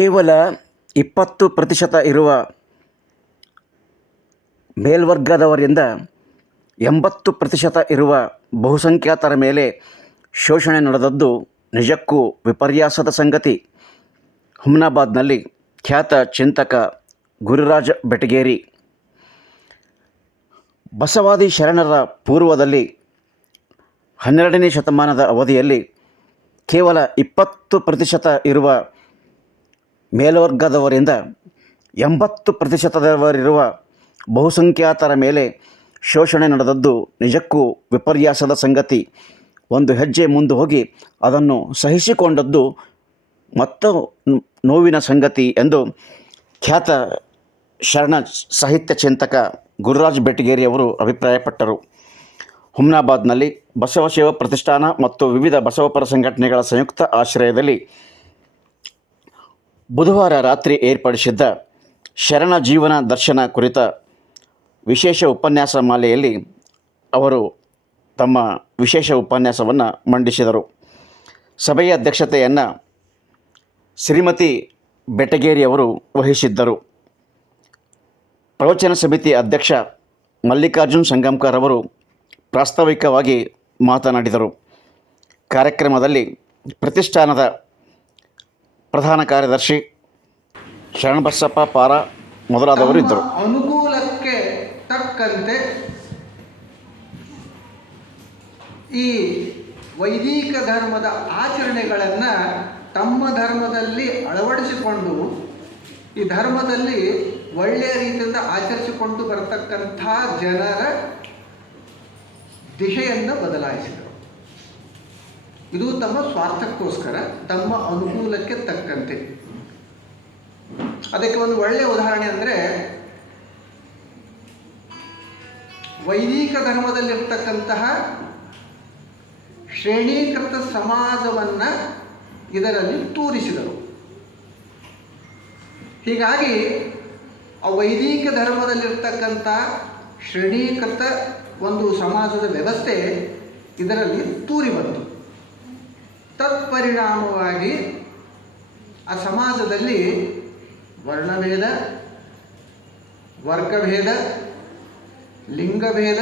ಕೇವಲ 20% ಇರುವ ಮೇಲ್ವರ್ಗದವರಿಂದ 80% ಇರುವ ಬಹುಸಂಖ್ಯಾತರ ಮೇಲೆ ಶೋಷಣೆ ನಡೆದದ್ದು ನಿಜಕ್ಕೂ ವಿಪರ್ಯಾಸದ ಸಂಗತಿ. ಹುಮ್ನಾಬಾದ್ನಲ್ಲಿ ಖ್ಯಾತ ಚಿಂತಕ ಗುರುರಾಜ ಬೆಟಗೇರಿ ಬಸವಾದಿ ಶರಣರ ಪೂರ್ವದಲ್ಲಿ 12ನೇ ಶತಮಾನದ ಅವಧಿಯಲ್ಲಿ ಕೇವಲ 20% ಇರುವ ಮೇಲ್ವರ್ಗದವರಿಂದ 80%ದವರಿರುವ ಬಹುಸಂಖ್ಯಾತರ ಮೇಲೆ ಶೋಷಣೆ ನಡೆದದ್ದು ನಿಜಕ್ಕೂ ವಿಪರ್ಯಾಸದ ಸಂಗತಿ. ಒಂದು ಹೆಜ್ಜೆ ಮುಂದೆ ಹೋಗಿ ಅದನ್ನು ಸಹಿಸಿಕೊಂಡದ್ದು ಮತ್ತು ನೋವಿನ ಸಂಗತಿ ಎಂದು ಖ್ಯಾತ ಶರಣ ಸಾಹಿತ್ಯ ಚಿಂತಕ ಗುರುರಾಜ ಬೆಟಗೇರಿಯವರು ಅಭಿಪ್ರಾಯಪಟ್ಟರು. ಹುಮ್ನಾಬಾದ್ನಲ್ಲಿ ಬಸವ ಸೇವಾ ಪ್ರತಿಷ್ಠಾನ ಮತ್ತು ವಿವಿಧ ಬಸವಪರ ಸಂಘಟನೆಗಳ ಸಂಯುಕ್ತ ಆಶ್ರಯದಲ್ಲಿ ಬುಧವಾರ ರಾತ್ರಿ ಏರ್ಪಡಿಸಿದ್ದ ಶರಣ ಜೀವನ ದರ್ಶನ ಕುರಿತ ವಿಶೇಷ ಉಪನ್ಯಾಸ ಮಾಲೆಯಲ್ಲಿ ಅವರು ತಮ್ಮ ವಿಶೇಷ ಉಪನ್ಯಾಸವನ್ನು ಮಂಡಿಸಿದರು. ಸಭೆಯ ಅಧ್ಯಕ್ಷತೆಯನ್ನು ಶ್ರೀಮತಿ ಬೆಟಗೇರಿಯವರು ವಹಿಸಿದ್ದರು. ಪ್ರವಚನ ಸಮಿತಿ ಅಧ್ಯಕ್ಷ ಮಲ್ಲಿಕಾರ್ಜುನ್ ಸಂಗಮ್ಕರ್ ಅವರು ಪ್ರಾಸ್ತಾವಿಕವಾಗಿ ಮಾತನಾಡಿದರು. ಕಾರ್ಯಕ್ರಮದಲ್ಲಿ ಪ್ರತಿಷ್ಠಾನದ ಪ್ರಧಾನ ಕಾರ್ಯದರ್ಶಿ ಶರಣಬಸಪ್ಪ ಪಾರ ಮೊದಲಾದವರು ಇದ್ದರು. ಅನುಕೂಲಕ್ಕೆ ತಕ್ಕಂತೆ ಈ ವೈದಿಕ ಧರ್ಮದ ಆಚರಣೆಗಳನ್ನು ತಮ್ಮ ಧರ್ಮದಲ್ಲಿ ಅಳವಡಿಸಿಕೊಂಡು ಈ ಧರ್ಮದಲ್ಲಿ ಒಳ್ಳೆಯ ರೀತಿಯಿಂದ ಆಚರಿಸಿಕೊಂಡು ಬರತಕ್ಕಂಥ ಜನರ ದಿಶೆಯನ್ನು ಬದಲಾಯಿಸಿದರು. ಇದು ತಮ್ಮ ಸ್ವಾರ್ಥಕ್ಕೋಸ್ಕರ, ತಮ್ಮ ಅನುಕೂಲಕ್ಕೆ ತಕ್ಕಂತೆ. ಅದಕ್ಕೆ ಒಂದು ಒಳ್ಳೆಯ ಉದಾಹರಣೆ ಅಂದರೆ, ವೈದಿಕ ಧರ್ಮದಲ್ಲಿರ್ತಕ್ಕಂತಹ ಶ್ರೇಣೀಕೃತ ಸಮಾಜವನ್ನು ಇದರಲ್ಲಿ ತೋರಿಸಿದರು. ಹೀಗಾಗಿ ಆ ವೈದಿಕ ಧರ್ಮದಲ್ಲಿರ್ತಕ್ಕಂಥ ಶ್ರೇಣೀಕೃತ ಒಂದು ಸಮಾಜದ ವ್ಯವಸ್ಥೆ ಇದರಲ್ಲಿ ತೂರಿ ಬಂತು. ತತ್ಪರಿಣಾಮವಾಗಿ ಆ ಸಮಾಜದಲ್ಲಿ ವರ್ಣಭೇದ, ವರ್ಗಭೇದ, ಲಿಂಗಭೇದ,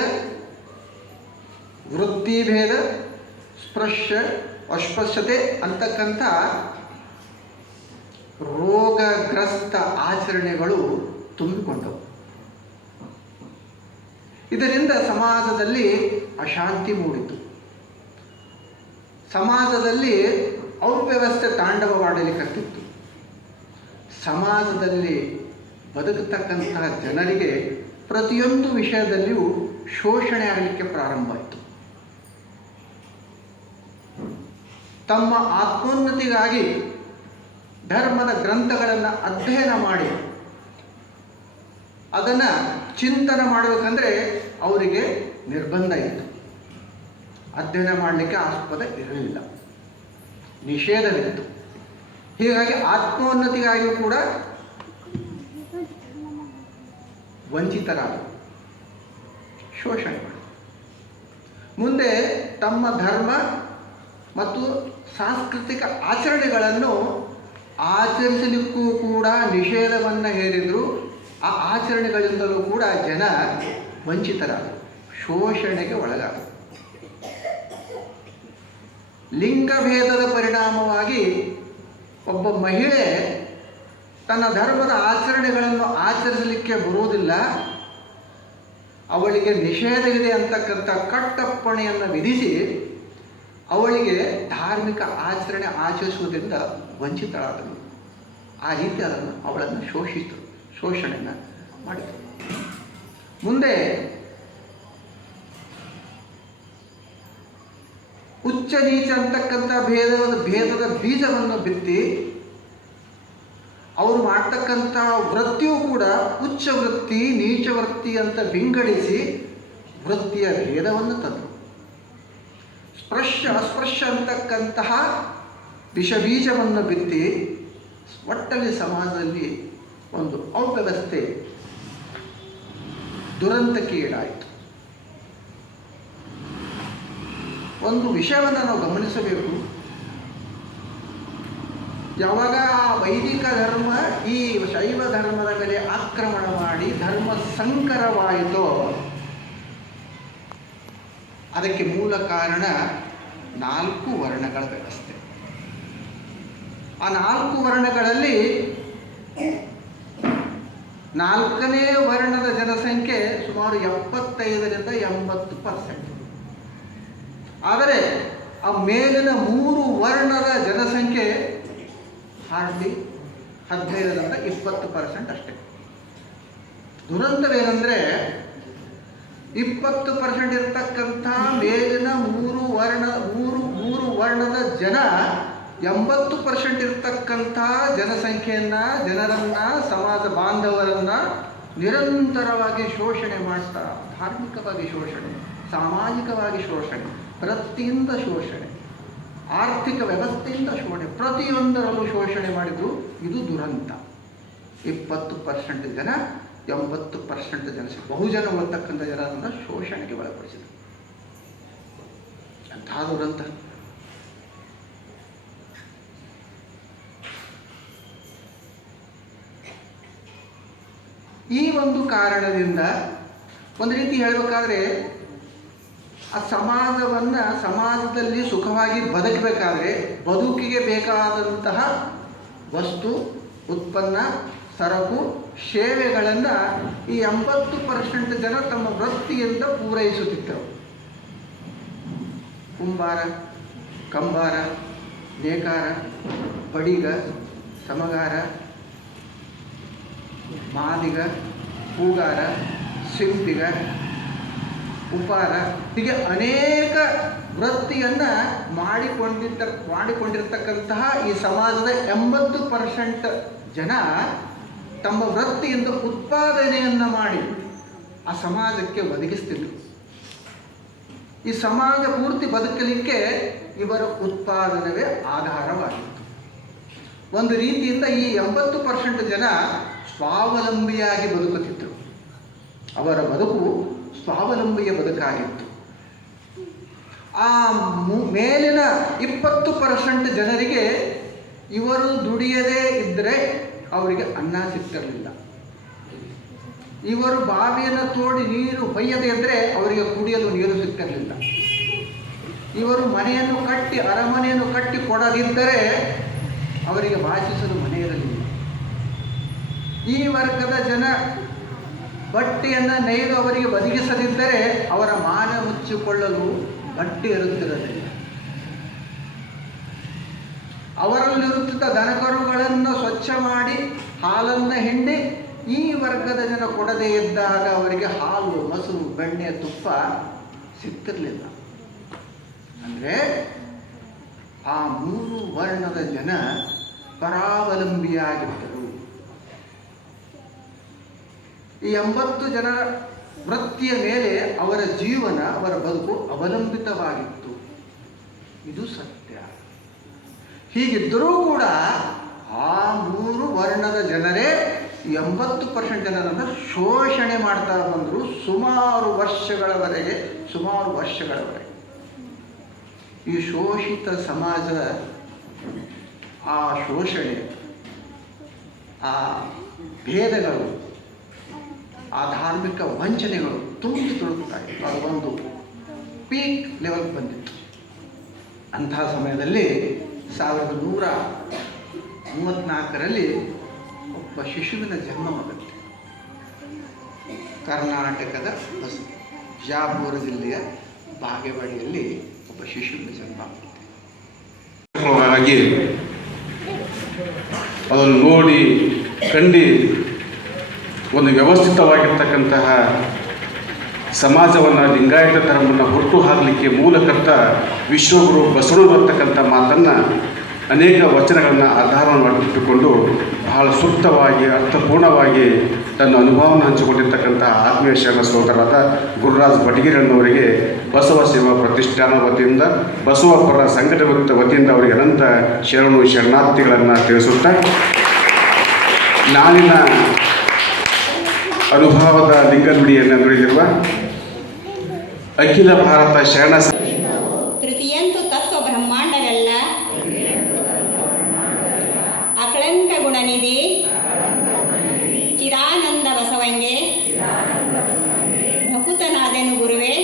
ವೃತ್ತಿಭೇದ, ಸ್ಪೃಶ್ಯ ಅಸ್ಪೃಶ್ಯತೆ ಅಂತಕ್ಕಂಥ ರೋಗಗ್ರಸ್ತ ಆಚರಣೆಗಳು ತುಂಬಿಕೊಂಡವು. ಇದರಿಂದ ಸಮಾಜದಲ್ಲಿ ಅಶಾಂತಿ ಮೂಡಿತು. ಸಮಾಜದಲ್ಲಿ ಅವ್ಯವಸ್ಥೆ ತಾಂಡವವಾಡಲಿಕ್ಕತ್ತಿತ್ತು. ಸಮಾಜದಲ್ಲಿ ಬದುಕತಕ್ಕಂತಹ ಜನರಿಗೆ ಪ್ರತಿಯೊಂದು ವಿಷಯದಲ್ಲಿಯೂ ಶೋಷಣೆ ಆಗಲಿಕ್ಕೆ ಪ್ರಾರಂಭ ಆಯಿತು. ತಮ್ಮ ಆತ್ಮೋನ್ನತಿಗಾಗಿ ಧರ್ಮದ ಗ್ರಂಥಗಳನ್ನು ಅಧ್ಯಯನ ಮಾಡಿ ಅದನ್ನು ಚಿಂತನೆ ಮಾಡಬೇಕಂದ್ರೆ ಅವರಿಗೆ ನಿರ್ಬಂಧ ಇತ್ತು. ಅಧ್ಯಯನ ಮಾಡಲಿಕ್ಕೆ ಆಸ್ಪದ ಇರಲಿಲ್ಲ, ನಿಷೇಧವಿತ್ತು. ಹೀಗಾಗಿ ಆತ್ಮೋನ್ನತಿಗಾಗಿಯೂ ಕೂಡ ವಂಚಿತರಾದರು, ಶೋಷಣೆ ಮಾಡಿದರು. ಮುಂದೆ ತಮ್ಮ ಧರ್ಮ ಮತ್ತು ಸಾಂಸ್ಕೃತಿಕ ಆಚರಣೆಗಳನ್ನು ಆಚರಿಸಲಿಕ್ಕೂ ಕೂಡ ನಿಷೇಧವನ್ನು ಹೇರಿದರು. ಆ ಆಚರಣೆಗಳಿಂದಲೂ ಕೂಡ ಜನ ವಂಚಿತರಾದರು, ಶೋಷಣೆಗೆ ಒಳಗಾದರು. ಲಿಂಗಭೇದದ ಪರಿಣಾಮವಾಗಿ ಒಬ್ಬ ಮಹಿಳೆ ತನ್ನ ಧರ್ಮದ ಆಚರಣೆಗಳನ್ನು ಆಚರಿಸಲಿಕ್ಕೆ ಬರುವುದಿಲ್ಲ, ಅವಳಿಗೆ ನಿಷೇಧ ಇದೆ ಅಂತಕ್ಕಂಥ ಕಟ್ಟಪ್ಪಣೆಯನ್ನು ವಿಧಿಸಿ ಅವಳಿಗೆ ಧಾರ್ಮಿಕ ಆಚರಣೆ ಆಚರಿಸುವುದರಿಂದ ವಂಚಿತಳಾದಳು. ಆ ರೀತಿ ಅವಳನ್ನು ಶೋಷಣೆಯನ್ನು ಮಾಡಿದರು. ಮುಂದೆ ಉಚ್ಚ ನೀಚ ಅಂತಕ್ಕಂಥ ಭೇದದ ಬೀಜವನ್ನು ಬಿತ್ತಿ ಅವರು ಮಾಡ್ತಕ್ಕಂಥ ವೃತ್ತಿಯೂ ಕೂಡ ಉಚ್ಚ ವೃತ್ತಿ, ನೀಚ ವೃತ್ತಿ ಅಂತ ವಿಂಗಡಿಸಿ ವೃತ್ತಿಯ ಭೇದವನ್ನು ತಂದರು. ಸ್ಪೃಶ್ಯ ಅಸ್ಪೃಶ್ಯ ಅಂತಕ್ಕಂತಹ ವಿಷಬೀಜವನ್ನು ಬಿತ್ತಿ ಒಟ್ಟಲ್ಲಿ ಸಮಾಜದಲ್ಲಿ ಒಂದು ಅವ್ಯವಸ್ಥೆ, ದುರಂತಕ್ಕೆ ಈಡಾಯಿತು. ಒಂದು ವಿಷಯವನ್ನು ನಾವು ಗಮನಿಸಬೇಕು. ಯಾವಾಗ ಆ ವೈದಿಕ ಧರ್ಮ ಈ ಶೈವ ಧರ್ಮದ ಮೇಲೆ ಆಕ್ರಮಣ ಮಾಡಿ ಧರ್ಮ ಸಂಕರವಾಯಿತೋ ಅದಕ್ಕೆ ಮೂಲ ಕಾರಣ 4 ವರ್ಣಗಳ ವ್ಯವಸ್ಥೆ. ಆ 4 ವರ್ಣಗಳಲ್ಲಿ 4ನೇ ವರ್ಣದ ಜನಸಂಖ್ಯೆ ಸುಮಾರು 75ರಿಂದ 80%. ಆದರೆ ಆ ಮೇಲಿನ 3 ವರ್ಣದ ಜನಸಂಖ್ಯೆ ಹಾರ್ಡ್ಲಿ 15ರಿಂದ 20% ಅಷ್ಟೇ. ದುರಂತವೇನೆಂದರೆ 20% ಇರ್ತಕ್ಕಂಥ ಮೇಲಿನ 3 ವರ್ಣದ ಜನ 80% ಇರ್ತಕ್ಕಂಥ ಜನರನ್ನು ಸಮಾಜ ಬಾಂಧವರನ್ನು ನಿರಂತರವಾಗಿ ಶೋಷಣೆ ಮಾಡ್ತಾ, ಧಾರ್ಮಿಕವಾಗಿ ಶೋಷಣೆ, ಸಾಮಾಜಿಕವಾಗಿ ಶೋಷಣೆ, ವೃತ್ತಿಯಿಂದ ಶೋಷಣೆ, ಆರ್ಥಿಕ ವ್ಯವಸ್ಥೆಯಿಂದ ಶೋಷಣೆ, ಪ್ರತಿಯೊಂದರಲ್ಲೂ ಶೋಷಣೆ ಮಾಡಿದ್ರು. ಇದು ದುರಂತ. 20% ಜನ 80% ಜನ ಬಹುಜನ ಓದ್ತಕ್ಕಂಥ ಜನರನ್ನು ಶೋಷಣೆಗೆ ಒಳಪಡಿಸಿದರು. ಅಂಥ ದುರಂತ. ಈ ಒಂದು ಕಾರಣದಿಂದ ಒಂದು ರೀತಿ ಹೇಳಬೇಕಾದ್ರೆ ಆ ಸಮಾಜದಲ್ಲಿ ಸುಖವಾಗಿ ಬದುಕಬೇಕಾದ್ರೆ ಬದುಕಿಗೆ ಬೇಕಾದಂತಹ ವಸ್ತು, ಉತ್ಪನ್ನ, ಸರಕು, ಸೇವೆಗಳನ್ನು ಈ 80% ಜನ ತಮ್ಮ ವೃತ್ತಿಯಿಂದ ಪೂರೈಸುತ್ತಿದ್ದರು. ಕುಂಬಾರ, ಕಂಬಾರ, ನೇಕಾರ, ಬಡಿಗ, ಸಮಗಾರ, ಮಾದಿಗ, ಹೂಗಾರ, ಸಿಂಪಿಗ, ಉಪಾರ, ಹೀಗೆ ಅನೇಕ ವೃತ್ತಿಯನ್ನು ಮಾಡಿಕೊಂಡಿರ್ತಕ್ಕಂತಹ ಈ ಸಮಾಜದ 80% ಜನ ತಮ್ಮ ವೃತ್ತಿಯಿಂದ ಉತ್ಪಾದನೆಯನ್ನು ಮಾಡಿ ಆ ಸಮಾಜಕ್ಕೆ ಒದಗಿಸ್ತಿದ್ರು. ಈ ಸಮಾಜ ಪೂರ್ತಿ ಬದುಕಲಿಕ್ಕೆ ಇವರ ಉತ್ಪಾದನೆವೇ ಆಧಾರವಾಗಿತ್ತು. ಒಂದು ರೀತಿಯಿಂದ ಈ 80% ಜನ ಸ್ವಾವಲಂಬಿಯಾಗಿ ಬದುಕುತ್ತಿದ್ದರು. ಅವರ ಬದುಕು ಸ್ವಾವಲಂಬಿಯ ಬದುಕಾಗಿತ್ತು. ಆ ಮೇಲಿನ 20% ಜನರಿಗೆ ಇವರು ದುಡಿಯದೇ ಇದ್ದರೆ ಅವರಿಗೆ ಅನ್ನ ಸಿಗ್ತಿರಲಿಲ್ಲ. ಇವರು ಬಾವಿಯನ್ನು ತೋಡಿ ನೀರು ಹೊಯ್ಯದೇ ಇದ್ದರೆ ಅವರಿಗೆ ಕುಡಿಯಲು ನೀರು ಸಿಗ್ತಿರಲಿಲ್ಲ. ಇವರು ಮನೆಯನ್ನು ಕಟ್ಟಿ, ಅರಮನೆಯನ್ನು ಕಟ್ಟಿ ಕೊಡದಿದ್ದರೆ ಅವರಿಗೆ ವಾಸಿಸಲು ಮನೆ ಇರಲಿಲ್ಲ. ಈ ವರ್ಗದ ಜನ ಬಟ್ಟೆಯನ್ನು ನೇಯ್ದು ಅವರಿಗೆ ಒದಗಿಸದಿದ್ದರೆ ಅವರ ಮಾನ ಮುಚ್ಚಿಕೊಳ್ಳಲು ಬಟ್ಟೆ ಇರುತ್ತಿರಲಿಲ್ಲ. ಅವರಲ್ಲಿರುತ್ತಿದ್ದ ದನಕರುಗಳನ್ನು ಸ್ವಚ್ಛ ಮಾಡಿ ಹಾಲನ್ನು ಹಿಂಡಿ ಈ ವರ್ಗದ ಜನ ಕೊಡದೇ ಇದ್ದಾಗ ಅವರಿಗೆ ಹಾಲು, ಮೊಸರು, ಬೆಣ್ಣೆ, ತುಪ್ಪ ಸಿಗ್ತಿರಲಿಲ್ಲ. ಅಂದರೆ ಆ 3 ವರ್ಣದ ಜನ ಪರಾವಲಂಬಿಯಾಗಿದ್ದರು. ಈ 80 ಜನರ ವೃತ್ತಿಯ ಮೇಲೆ ಅವರ ಜೀವನ, ಅವರ ಬದುಕು ಅವಲಂಬಿತವಾಗಿತ್ತು. ಇದು ಸತ್ಯ. ಹೀಗಿದ್ದರೂ ಕೂಡ ಆ 3 ವರ್ಣದ ಜನರೇ 80% ಜನರನ್ನು ಶೋಷಣೆ ಮಾಡ್ತಾ ಬಂದರು ಸುಮಾರು ವರ್ಷಗಳವರೆಗೆ. ಈ ಶೋಷಿತ ಸಮಾಜದ ಆ ಶೋಷಣೆ, ಆ ಭೇದಗಳು, ಆ ಧಾರ್ಮಿಕ ವಂಚನೆಗಳು ತುಂಬಿ ತುಳುಕ್ತಾ ಇತ್ತು. ಅದು ಒಂದು ಪೀಕ್ ಲೆವೆಲ್ ಬಂದಿತ್ತು. ಅಂತಹ ಸಮಯದಲ್ಲಿ 1134ರಲ್ಲಿ ಒಬ್ಬ ಶಿಶುವಿನ ಜನ್ಮವಾಗುತ್ತೆ. ಕರ್ನಾಟಕದ ಬಿಜಾಪುರ ಜಿಲ್ಲೆಯ ಬಾಗೇವಾಡಿಯಲ್ಲಿ ಒಬ್ಬ ಶಿಶುವಿನ ಜನ್ಮ ಆಗುತ್ತೆ. ಹಾಗೆ ಅದನ್ನು ನೋಡಿ ಕಂಡು ಒಂದು ವ್ಯವಸ್ಥಿತವಾಗಿರ್ತಕ್ಕಂತಹ ಸಮಾಜವನ್ನು, ಲಿಂಗಾಯತ ಧರ್ಮವನ್ನು ಹುಟ್ಟು ಹಾಕಲಿಕ್ಕೆ ಮೂಲಕರ್ತ ವಿಶ್ವಗುರು ಬಸವಣ್ಣ ಬರ್ತಕ್ಕಂಥ ಮಾತನ್ನು ಅನೇಕ ವಚನಗಳನ್ನು ಆಧಾರವನ್ನು ಮಾಡಿಟ್ಟುಕೊಂಡು ಬಹಳ ಸೂಕ್ತವಾಗಿ, ಅರ್ಥಪೂರ್ಣವಾಗಿ ತನ್ನ ಅನುಭವವನ್ನು ಹಂಚಿಕೊಂಡಿರ್ತಕ್ಕಂಥ ಆತ್ಮೀಯ ಶರಣ ಸಹೋದರರಾದ ಗುರುರಾಜ್ ಬಟಗೇರಣ್ಣವರಿಗೆ ಬಸವ ಸೇವಾ ಪ್ರತಿಷ್ಠಾನ ವತಿಯಿಂದ, ಬಸವ ಪರ ಸಂಘಟನೆ ವತಿಯಿಂದ ಅವರಿಗೆ ಅನಂತ ಶರಣಾರ್ಥಿಗಳನ್ನು ತಿಳಿಸುತ್ತಾ, ನಾಳಿನ ಅನುಭವದ ಲಿಂಗನುಡಿಯನ್ನು ನುಡಿದಿರುವ ಅಖಿಲ ಭಾರತ ಶರಣ ತೃತೀಯಂತು ತತ್ವ ಬ್ರಹ್ಮಾಂಡವೆಲ್ಲ ಗುಣನಿಧಿ ಚಿರಾನಂದ ಬಸವಂಗೆ ಭಕುತನಾದೆನು ಗುರುವೆ